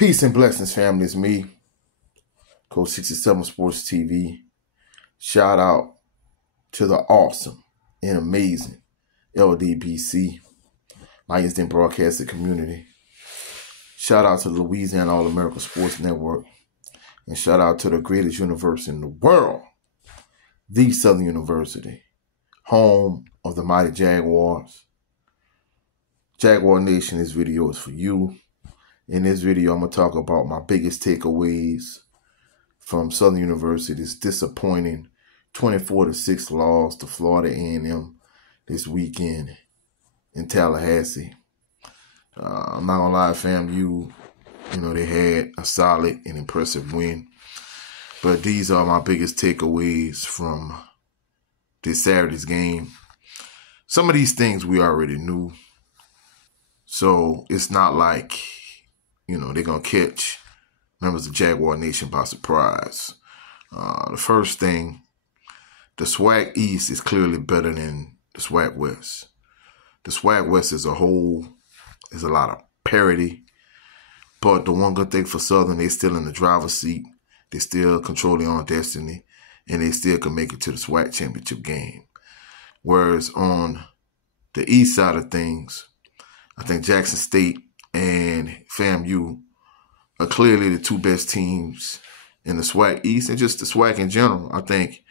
Peace and blessings, family. It's me, Coach 67 Sports TV. Shout out to the awesome and amazing LDBC, my instant broadcasting community. Shout out to the Louisiana All-America Sports Network. And shout out to the greatest university in the world, the Southern University, home of the mighty Jaguars. Jaguar Nation, this video is for you. In this video, I'm going to talk about my biggest takeaways from Southern University's disappointing 24-6 loss to Florida A&M this weekend in Tallahassee. I'm not going to lie, FAMU, they had a solid and impressive win. But these are my biggest takeaways from this Saturday's game. Some of these things we already knew. So it's not like they're going to catch members of Jaguar Nation by surprise. The first thing, the SWAC East is clearly better than the SWAC West. The SWAC West as a whole is a lot of parity. But the one good thing for Southern, they're still in the driver's seat. They're still controlling their own destiny. And they still can make it to the SWAC championship game. Whereas on the east side of things, I think Jackson State and FAMU are clearly the two best teams in the SWAC East and just the SWAC in general. I think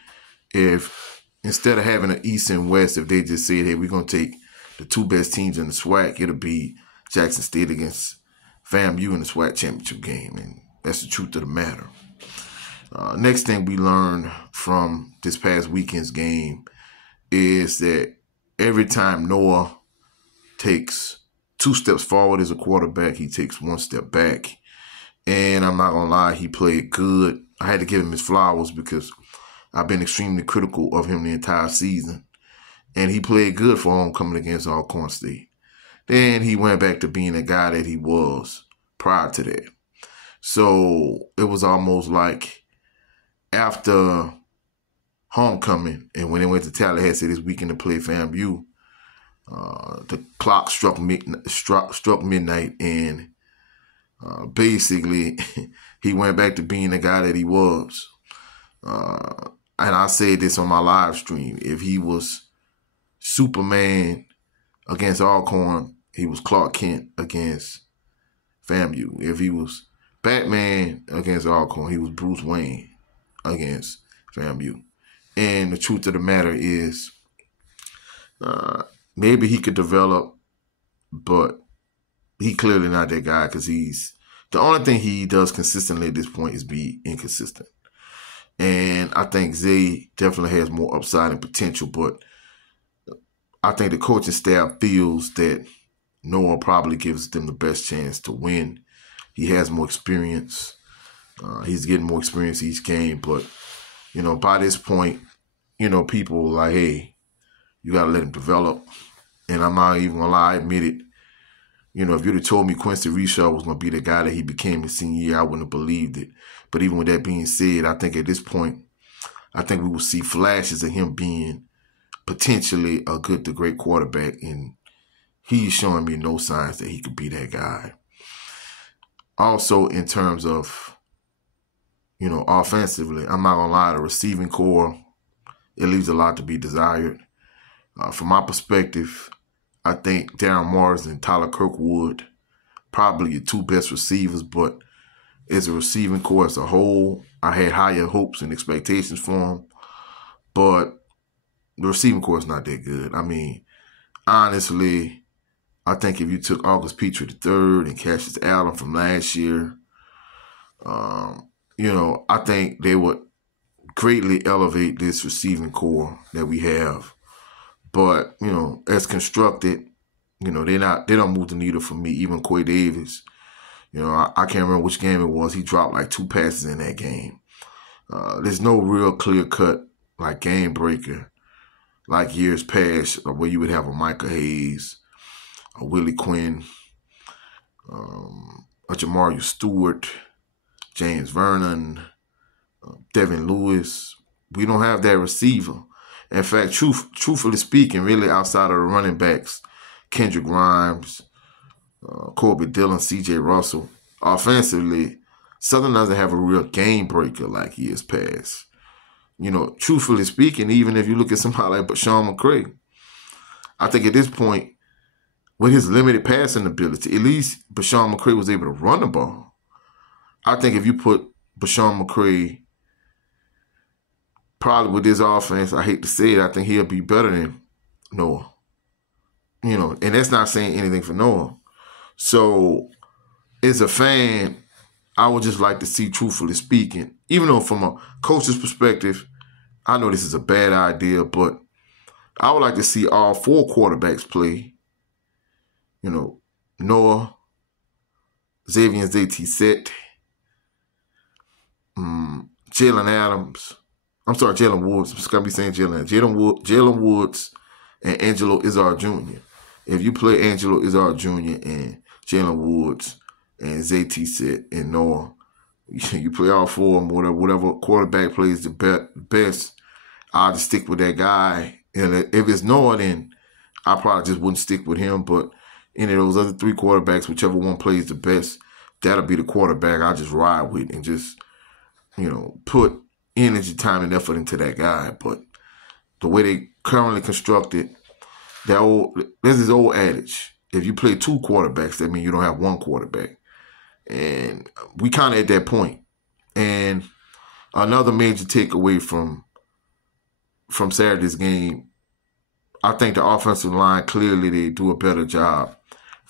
if instead of having an East and West, if they just said, hey, we're going to take the two best teams in the SWAC, it'll be Jackson State against FAMU in the SWAC championship game. And that's the truth of the matter. Next thing we learned from this past weekend's game is that every time Noah takes 2 steps forward as a quarterback, he takes 1 step back. And I'm not going to lie, he played good. I had to give him his flowers because I've been extremely critical of him the entire season. And he played good for homecoming against Alcorn State. Then he went back to being the guy that he was prior to that. So it was almost like after homecoming and when they went to Tallahassee this weekend to play FAMU, the clock struck midnight, and basically he went back to being the guy that he was. And I said this on my live stream: if he was Superman against Alcorn, he was Clark Kent against FAMU. If he was Batman against Alcorn, he was Bruce Wayne against FAMU. And the truth of the matter is, maybe he could develop, but he clearly not that guy because the only thing he does consistently at this point is be inconsistent. And I think Zay definitely has more upside and potential, but I think the coaching staff feels that Noah probably gives them the best chance to win. He has more experience. He's getting more experience each game, but, by this point, people are like, hey, you got to let him develop. And I'm not even going to lie, I admit it. If you'd have told me Quincy Reshaw was going to be the guy that he became his senior year, I wouldn't have believed it. But even with that being said, I think at this point, I think we will see flashes of him being potentially a good to great quarterback. And he's showing me no signs that he could be that guy. Also, in terms of, offensively, I'm not going to lie, the receiving core, it leaves a lot to be desired. From my perspective, I think Darren Morris and Tyler Kirkwood probably your 2 best receivers, but as a receiving core as a whole, I had higher hopes and expectations for them. But the receiving core is not that good. I mean, honestly, I think if you took August Petrie III and Cassius Allen from last year, I think they would greatly elevate this receiving core that we have. But, as constructed, they don't move the needle for me. Even Quay Davis, I can't remember which game it was. He dropped like 2 passes in that game. There's no real clear-cut, like, game breaker like years past where you would have a Micah Hayes, a Willie Quinn, a Jamarius Stewart, James Vernon, Devin Lewis. We don't have that receiver. In fact, truthfully speaking, really outside of the running backs, Kendrick Grimes, Corbett Dillon, C.J. Russell, offensively, Southern doesn't have a real game breaker like years past. You know, truthfully speaking, even if you look at somebody like Sean McCray, I think at this point, with his limited passing ability, at least Bashawn McCray was able to run the ball. I think if you put Bashawn McCray probably with this offense, I hate to say it, I think he'll be better than Noah. You know, and that's not saying anything for Noah. So, as a fan, I would just like to see, truthfully speaking, even though from a coach's perspective, I know this is a bad idea, but I would like to see all 4 quarterbacks play. You know, Noah, Xavier ZT Set, Jalen Adams. I'm sorry, Jalen Woods. I'm just going to be saying Jalen Woods and Angelo Izzard Jr. If you play Angelo Izzard Jr. and Jalen Woods and ZT Set and Noah, you play all 4 of them, whatever quarterback plays the best, I'll just stick with that guy. And if it's Noah, then I probably just wouldn't stick with him. But any of those other 3 quarterbacks, whichever one plays the best, that'll be the quarterback I just ride with and just, you know, put energy, time, and effort into that guy. But the way they currently constructed, there's this old adage: if you play 2 quarterbacks, that means you don't have 1 quarterback. And we kind of at that point. And another major takeaway from Saturday's game, I think the offensive line, clearly they do a better job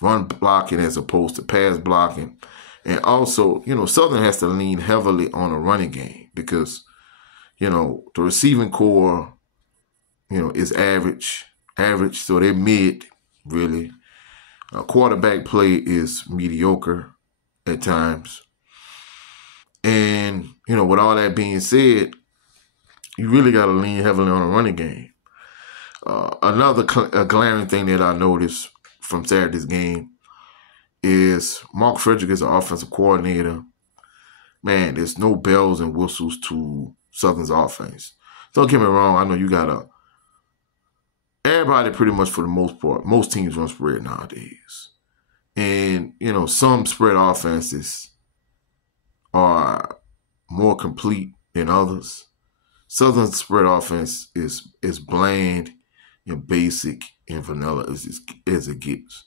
run blocking as opposed to pass blocking. And also, you know, Southern has to lean heavily on a running game because, you know, the receiving core, you know, is average, so they're mid, really. Quarterback play is mediocre at times. And, you know, with all that being said, you really got to lean heavily on a running game. Another glaring thing that I noticed from Saturday's game is Mark Frederick is an offensive coordinator. Man, there's no bells and whistles to Southern's offense. Don't get me wrong. I know you got everybody pretty much for the most part, most teams run spread nowadays. And, you know, some spread offenses are more complete than others. Southern's spread offense is bland and basic and vanilla as it gets.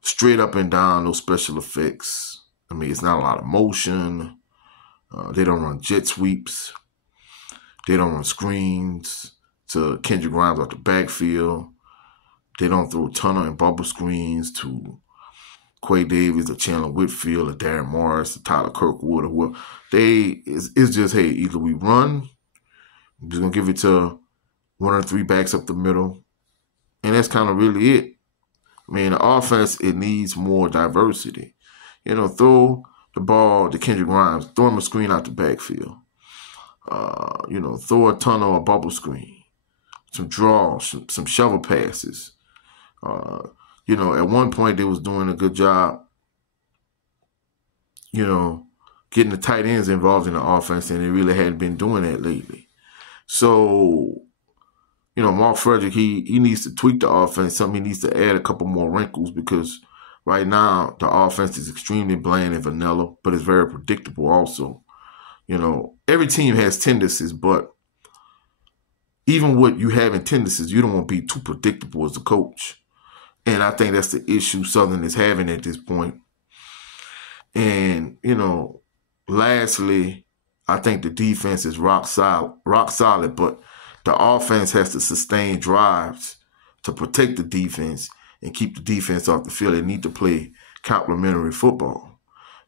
Straight up and down, no special effects. I mean, it's not a lot of motion. They don't run jet sweeps. They don't run screens to Kendrick Grimes off the backfield. They don't throw tunnel and bubble screens to Quay Davis, or Chandler Whitfield, or Darren Morris, or Tyler Kirkwood, or whoever. It's just, hey, either we run, we're just going to give it to 1 or 3 backs up the middle, and that's kind of really it. I mean, the offense, it needs more diversity. You know, throw the ball to Kendrick Grimes, throw him a screen out the backfield. You know, throw a tunnel or bubble screen, some draws, some shovel passes. You know, at one point they was doing a good job, you know, getting the tight ends involved in the offense, and they really hadn't been doing that lately. So, you know, Mark Frederick, he needs to tweak the offense. Something he needs to add a couple more wrinkles because right now the offense is extremely bland and vanilla, but it's very predictable also. You know, every team has tendencies, but even with you having tendencies, you don't want to be too predictable as a coach. And I think that's the issue Southern is having at this point. And, you know, lastly, I think the defense is rock solid, but the offense has to sustain drives to protect the defense and keep the defense off the field. They need to play complementary football.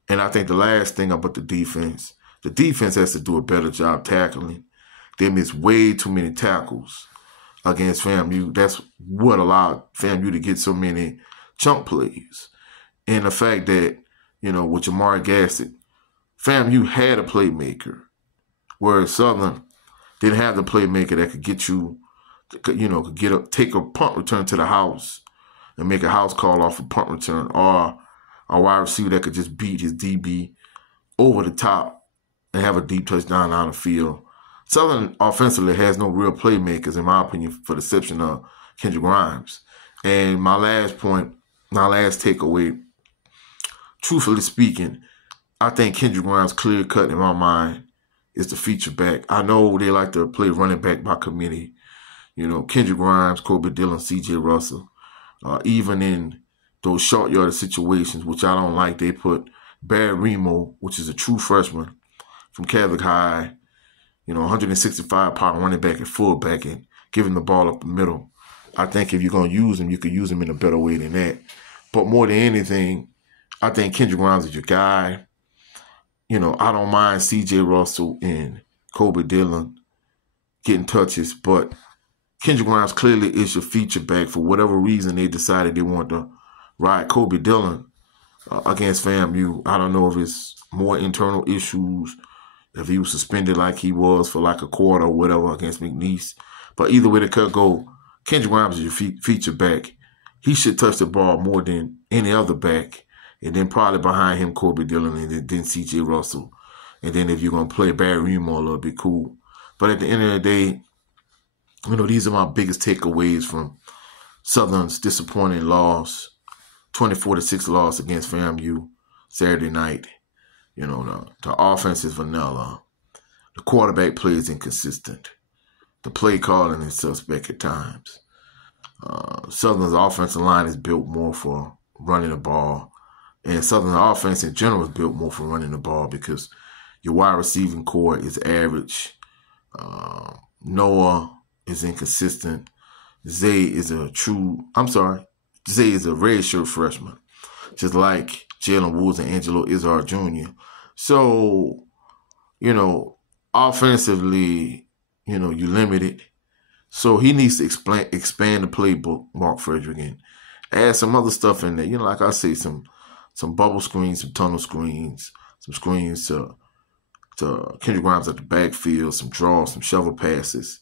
And I think the last thing about the defense has to do a better job tackling. They miss way too many tackles against FAMU. That's what allowed FAMU to get so many chunk plays. And the fact that, you know, with Jamar Gassett, FAMU had a playmaker, whereas Southern didn't have the playmaker that could get you, you know, take a punt return to the house and make a house call off a punt return, or a wide receiver that could just beat his DB over the top and have a deep touchdown down the field. Southern offensively has no real playmakers, in my opinion, for the exception of Kendrick Grimes. And my last takeaway, truthfully speaking, I think Kendrick Grimes clear cut in my mind is the feature back. I know they like to play running back by committee. You know, Kendrick Grimes, Kobe Dillon, C.J. Russell. Even in those short yardage situations, which I don't like, they put Barry Remo, which is a true freshman from Catholic High, 165-pound running back at fullback, and give him the ball up the middle. I think if you're going to use him, you could use him in a better way than that. But more than anything, I think Kendrick Grimes is your guy. I don't mind C.J. Russell and Kobe Dillon getting touches, but Kendrick Grimes clearly is your feature back. For whatever reason, they decided they want to ride Kobe Dillon against FAMU. I don't know if it's more internal issues, if he was suspended like he was for like a quarter or whatever against McNeese. But either way the cut go, Kendrick Grimes is your feature back. He should touch the ball more than any other back. And then probably behind him, Kobe Dillon, and then C.J. Russell. And then if you're going to play Barry Remo a little bit, cool. But at the end of the day, these are my biggest takeaways from Southern's disappointing loss, 24-6 loss against FAMU Saturday night. The offense is vanilla. The quarterback play is inconsistent. The play calling is suspect at times. Southern's offensive line is built more for running the ball. And Southern offense in general is built more for running the ball because your wide receiving core is average. Noah is inconsistent. Zay is a redshirt freshman, just like Jalen Woods and Angelo Izzard Jr. So, offensively, you're limited. So he needs to expand the playbook, Mark Frederick, and add some other stuff in there. Like I say, some bubble screens, some tunnel screens, some screens to Kendrick Grimes at the backfield, some draws, some shovel passes.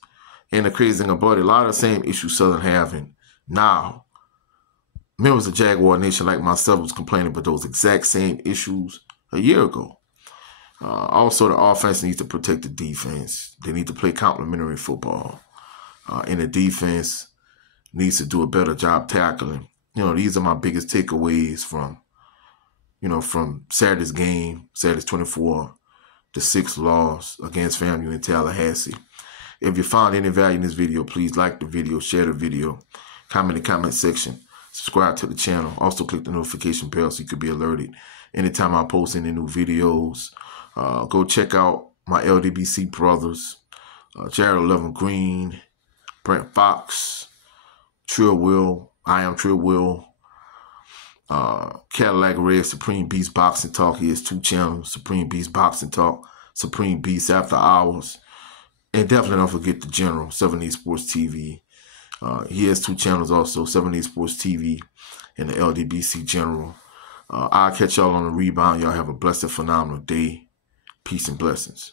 And the crazy thing about it, a lot of the same issues Southern having now. Members of Jaguar Nation like myself was complaining about those exact same issues a year ago. Also, the offense needs to protect the defense. They need to play complementary football. And the defense needs to do a better job tackling. These are my biggest takeaways from Saturday's game, Saturday's 24-6 loss against FAMU in Tallahassee. If you found any value in this video, please like the video, share the video, comment in the comment section, subscribe to the channel. Also click the notification bell so you could be alerted anytime I post any new videos. Go check out my LDBC brothers, Jared 11 Green, Brent Fox, Trill Will, I Am Trill Will, Cadillac Red, Supreme Beast Boxing Talk. He has 2 channels, Supreme Beast Boxing Talk, Supreme Beast After Hours. And definitely don't forget the General, 7A Sports TV. He has 2 channels also, 7A Sports TV and the LDBC General. I'll catch y'all on the rebound. Y'all have a blessed, phenomenal day. Peace and blessings.